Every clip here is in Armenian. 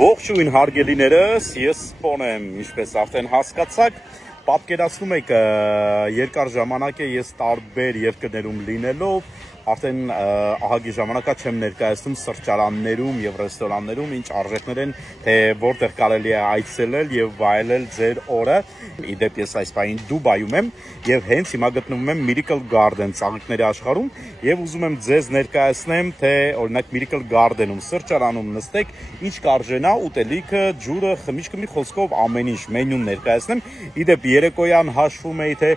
Ողջույն հարգելիներս, ես Սպոն եմ, ինչպես արդեն հասկացաք, պատկերացնում եք երկար ժամանակ է ես տարբեր երկրներում լինելով, արդեն ահագի ժամանակա չեմ ներկայացնում սրճարաններում եւ ռեստորաններում, ինչ արժեքներ են, թե որտեղ կարելի է այցելել եւ վայելել ձեր օրը։ Իդեպ ես այս պահին Դուբայում եմ եւ հենց հիմա գտնվում եմ Miracle Garden ծաղիկների աշխարհում եւ ուզում եմ ձեզ ներկայացնեմ, թե օրինակ Miracle Garden-ում սրճարանում նստեք, ինչ կարժենա ուտելիքը, ջուրը, խմիչքը, մի խոսքով ամեն ինչ մենյուն ներկայացնեմ։ Իդեպ երեկոյան հաշվում էի, թե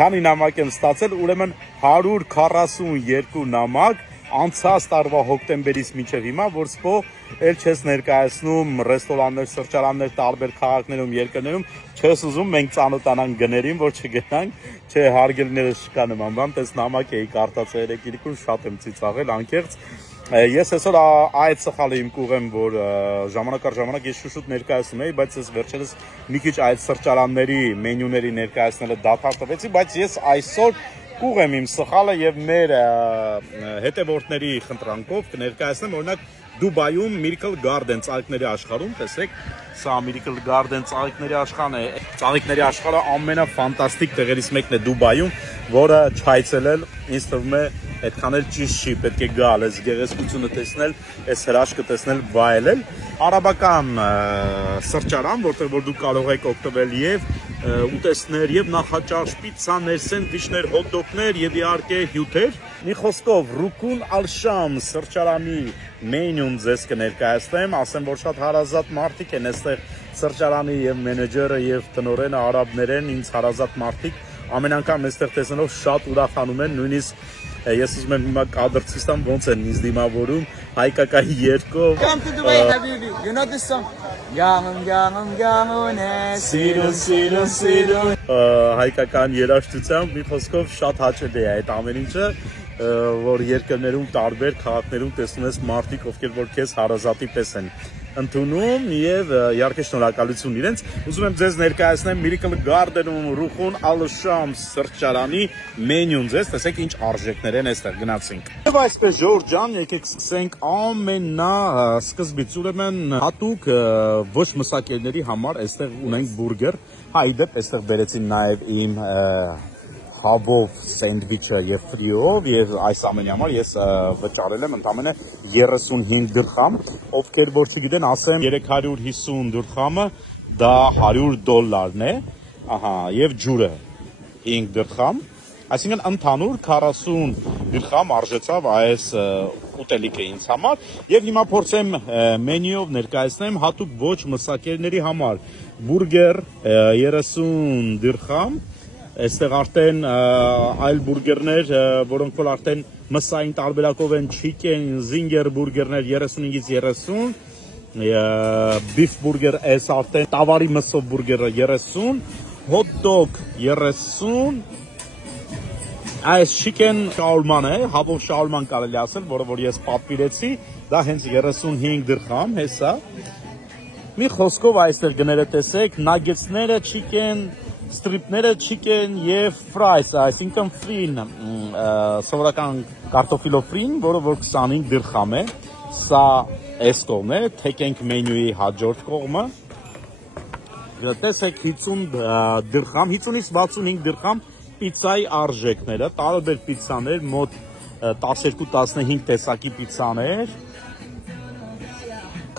քանի նամակ եմ ստացել, ուրեմն 142 նամակ անցած տարվա հոկտեմբերից մինչև հիմա, որ սպո էլ չես ներկայացնում ռեստորաններ, սրճարաններ, տարբեր քաղաքներում, երկրներում, չես ուզում մենք ծանոթանանք գներին, որ չգնանք, չէ հարգելիներս չկա նման բան, տես նամակ էի կարդացել երեկիրիկուն, շատ եմ ծիծաղել, անկեղծ։ Ես այսօր այդ սխալը իմ կուղեմ, որ ժամանակ առ ժամանակ ես շուշուտ ներկայացնում էի, բայց ես վերջերս մի քիչ այդ սրճարանների մենյուների ներկայացնելը դադարեցի, բայց ես այսօր կուղեմ իմ սխալը եւ մեր հետևորդների խնդրանքով կներկայացնեմ օրինակ Դուբայում Miracle Garden ծաղիկների աշխարհում, տեսեք, սա Miracle Garden ծաղիկների աշխարհն է։ Ծաղիկների աշխարհը ամենաֆանտաստիկ տեղերից մեկն է Դուբայում, որը չայցելել, ինձ թվում է այդքան էլ ճիշտ չի, պետք է գալ, այս գեղեցկությունը տեսնել, այս հրաշքը տեսնել, վայելել։ Արաբական սրճարան, որտեղ որ դուք կարող եք օգտվել եւ ուտեստներ եւ նախաճաշ, պիցցաներ, սենդվիչներ, հոթ-դոգներ եւ իհարկե հյութեր։ Մի խոսքով Rukun Al-Sham սրճարանի մենյուն ձեզ կներկայացնեմ, ասեմ որ շատ հարազատ մարդիկ են այստեղ սրճարանի եւ մենեջերը եւ տնօրենը արաբներ են, ինձ հարազատ մարդիկ ամեն անգամ այստեղ տեսնելով շատ ուրախանում են, նույնիսկ ես ուզում եմ հիմա կադրցի տամ ոնց են ինձ դիմավորում հայկական երգով Come to Dubai, Habibi. You know this song? Սիրուն հայկական երաժշտությամբ մի խոսքով շատ հաճելի է այդ ամեն ինչը որ երկրներում տարբեր քաղաքներում տեսնում ես մարդիկ ովքեր որ քեզ հարազատի պես են ընդունում եւ իհարկե շնորհակալություն իրենց ուզում եմ ձեզ ներկայացնեմ Miracle Garden-ում Rukun Al-Sham սրճարանի մենյուն ձեզ տեսեք ինչ արժեքներ են այստեղ գնացինք եւ այսպես Ժորժ ջան եկեք սկսենք ամենասկզբից ուրեմն հատուկ ոչ մսակերների համար այստեղ ունենք բուրգեր հայդեպ այստեղ բերեցին նաեւ իմ հավով սենդվիչը եւ ֆրիով եւ այս ամենի համար ես վճարել եմ ընդամենը 35 դրխամ ովքեր որ չգիտեն ասեմ 350 դրխամը դա $100 է ահա եւ ջուրը 5 դրխամ այսինքն ընդհանուր 40 դրխամ արժեցավ այս ուտելիքը ինձ համար եւ հիմա փորձեմ մենյուով ներկայացնեմ հատուկ ոչ մսակերների համար բուրգեր 30 դրխամ Այստեղ արդեն այլ բուրգերներ, որոնք որ արդեն մսային տարբերակով են chicken, zinger բուրգերներ 35-ից 30, beef բուրգեր այս արդեն տավարի մսով բուրգերը 30, hot dog 30, այս chicken շաուրման է, հավով շաուրման կարելի ասել, որը որ ես պատվիրեցի, դա հենց 35 դրխամ, հեսա։ Մի խոսքով այստեղ գները տեսեք, nuggets-ները chicken Ստրիպները chicken եւ fries, այսինքն ֆրին, սովորական կարտոֆիլով ֆրին, որը որ 25 դրխամ է, սա այս կողմն է, թեկենք մենյուի հաջորդ կողմը, տեսեք 50 դրխամ, 50-ից 65 դրխամ պիցայի արժեքները, տարբեր պիցաներ, մոտ 12-15 տեսակի պիցաներ,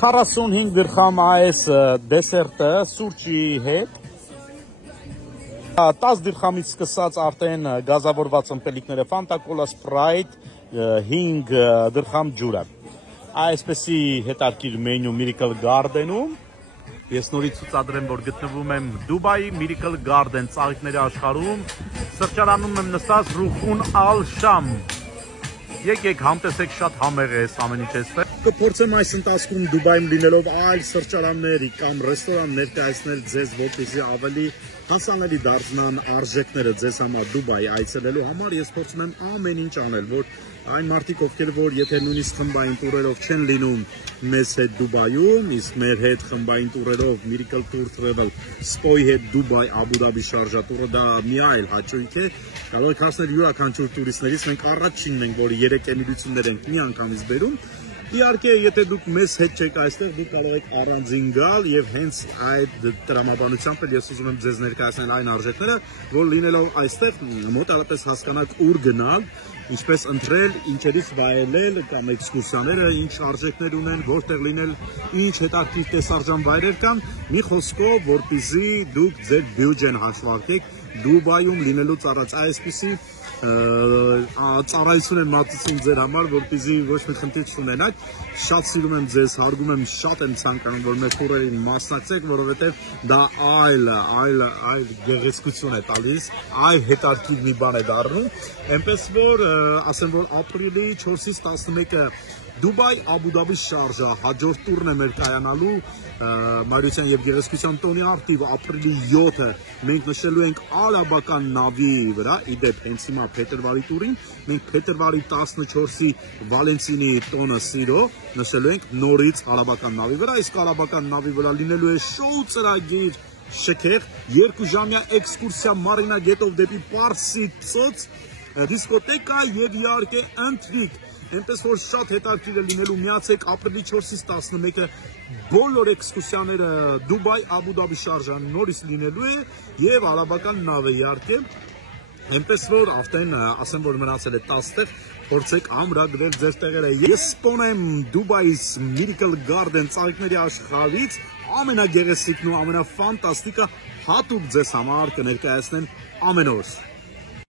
45 դրխամ այս դեսերտը սուրճի հետ, 10 դրխամից սկսած արդեն գազավորված ըմպելիքները Fanta Cola Sprite 5 դրխամ ջուրը այսպեսի հետարքիր մենյու Miracle Garden-ում ես նորից ցուցադրեմ որ գտնվում եմ Դուբայի Miracle Garden ծաղիկների աշխարհում սրճարանում եմ նստած Rukun Al-Sham եկեք համտեսեք շատ համեղ է այս ամեն ինչ էստեղ կփորձեմ այս ընթացքում Դուբայում լինելով այլ սրճարաններ կամ ռեստորան ներկայացնել ձեզ որպեսզի ավելի հասանելի դարձնան արժեքները ձեզ համար Դուբայ այցելելու համար ես փորձում եմ ամեն ինչ անել որ այն մարդիկ ովքեր որ եթե նույնիսկ խմբային տուրերով չեն լինում մեզ հետ Դուբայում իսկ մեր հետ խմբային տուրերով Miracle Tour Travel Spoi հետ Դուբայ Աբու Դաբի շարժատուրը դա մի այլ հաճույք է կարող եք հասնել յուրաքանչյուր տուրիստներից մենք առաջինն ենք որ 3 էմիրություններ ենք մի անգամից բերում Իհարկե, եթե դուք մեզ հետ չեք այստեղ, դուք կարող եք առանձին գալ եւ հենց այդ տրամաբանությամբ ես ուզում եմ ձեզ ներկայացնել այն արժեքները, որ լինելով այստեղ մոտավորապես հասկանաք ուր գնալ, ինչպես ընտրել, ինչերից վայելել կամ էքսկուրսիաները, ինչ արժեքներ ունեն, որտեղ լինել, ինչ հետաքրքիր տեսարժան վայրեր կան, մի խոսքով, որպեսզի դուք ձեր բյուջեն հաշվարկեք Դուբայում լինելուց առաջ այսպիսի ծառայություն եմ մատուցում ձեր համար, որպեսզի ոչ մի խնդիր չունենաք, շատ սիրում եմ ձեզ, հարգում եմ, շատ եմ ցանկանում, որ մեր տուրերին մասնակցեք, որովհետև դա այլ գեղեցկություն է տալիս, այլ հետաքրքիր մի բան է դառնում, այնպես որ ասեմ, որ ապրիլի 4-ից 11-ը Դուբայ, Աբու Դաբի շարժա, հաջորդ տուրն է մեր կայանալու Մայրության եւ Գեղեցկության տոնի արդիվ ապրիլի 7-ը մենք նշելու ենք արաբական նավի վրա, իդեպ հենց հիմա փետրվարի տուրին, մենք փետրվարի 14-ի Վալենցինի տոնը սիրո նշելու ենք նորից արաբական նավի վրա, իսկ արաբական նավի վրա լինելու է շոու ծրագիր շքեղ, 2-ժամյա էքսկուրսիա Մարինա գետով դեպի Պարսի ծոց, դիսկոտեկա եւ իհարկե ընթրիկ, այնպես որ շատ հետաքրքիր է լինելու, միացեք ապրիլի 4-ից 11-ը բոլոր էքսկուրսիաները Դուբայ, Աբու Դաբի շարժան նորից լինելու է եւ արաբական նավը իհարկե, այնպես որ ավտեն ասեմ որ մնացել է 10 տեղ, փորձեք ամրագրել ձեր տեղերը։ Ես սպոնեմ Դուբայից Miracle Garden ծաղիկների աշխարհից ամենագեղեցիկն ու ամենաֆանտաստիկը հատուկ ձեզ համար կներկայացնեն ամեն օր։